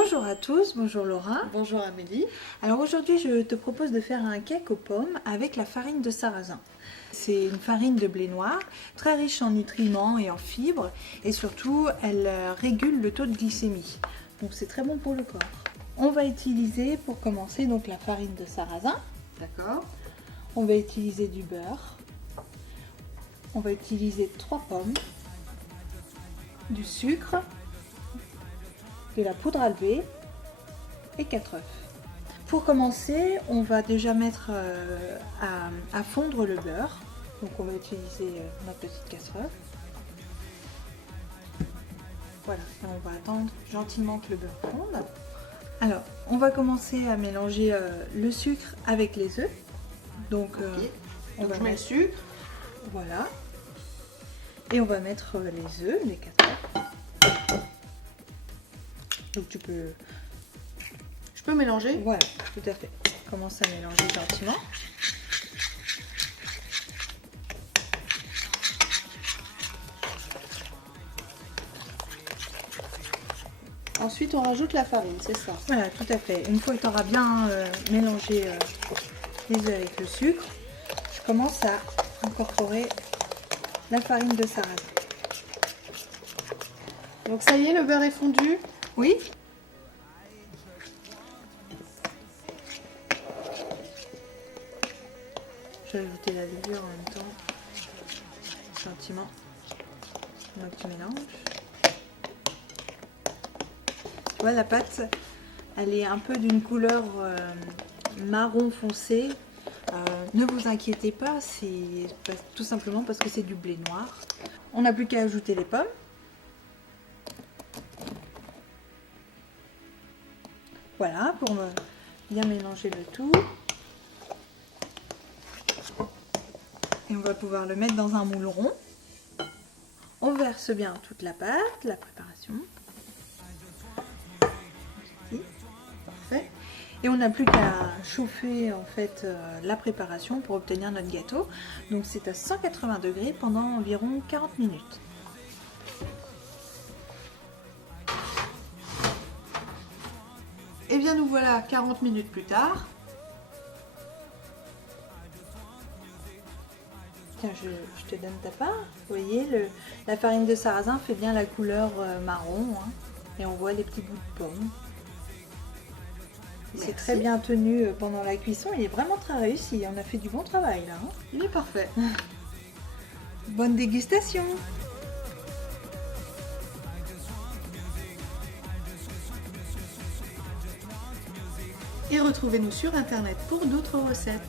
Bonjour à tous, bonjour Laura. Bonjour Amélie. Alors aujourd'hui je te propose de faire un cake aux pommes avec la farine de sarrasin. C'est une farine de blé noir, très riche en nutriments et en fibres et surtout elle régule le taux de glycémie. Donc c'est très bon pour le corps. On va utiliser pour commencer donc la farine de sarrasin. D'accord. On va utiliser du beurre. On va utiliser 3 pommes, du sucre, de la poudre à lever et 4 œufs. Pour commencer, on va déjà mettre à fondre le beurre. Donc on va utiliser notre petite casserole. Voilà, et on va attendre gentiment que le beurre fonde. Alors, on va commencer à mélanger le sucre avec les œufs. Donc, on va mettre le sucre. Voilà. Et on va mettre les œufs, les 4 œufs. Donc tu peux... Je peux mélanger? Voilà, tout à fait. Commence à mélanger gentiment. Ensuite, on rajoute la farine, c'est ça? Voilà, tout à fait. Une fois que tu auras bien mélangé les œufs avec le sucre, je commence à incorporer la farine de sarrasin. Donc ça y est, le beurre est fondu? Oui. Je vais ajouter la levure en même temps, gentiment. Donc tu mélanges. Tu vois, la pâte, elle est un peu d'une couleur marron foncé. Ne vous inquiétez pas, c'est tout simplement parce que c'est du blé noir. On n'a plus qu'à ajouter les pommes. Voilà, pour bien mélanger le tout. Et on va pouvoir le mettre dans un moule rond. On verse bien toute la pâte, la préparation. Parfait. Et on n'a plus qu'à chauffer en fait la préparation pour obtenir notre gâteau. Donc c'est à 180 degrés pendant environ 40 minutes. Et bien nous voilà 40 minutes plus tard. Tiens, je te donne ta part. Vous voyez, la farine de sarrasin fait bien la couleur marron. Hein, et on voit les petits bouts de pommes. C'est très bien tenu pendant la cuisson. Il est vraiment très réussi. On a fait du bon travail là. Hein. Il est parfait. Bonne dégustation! Et retrouvez-nous sur internet pour d'autres recettes.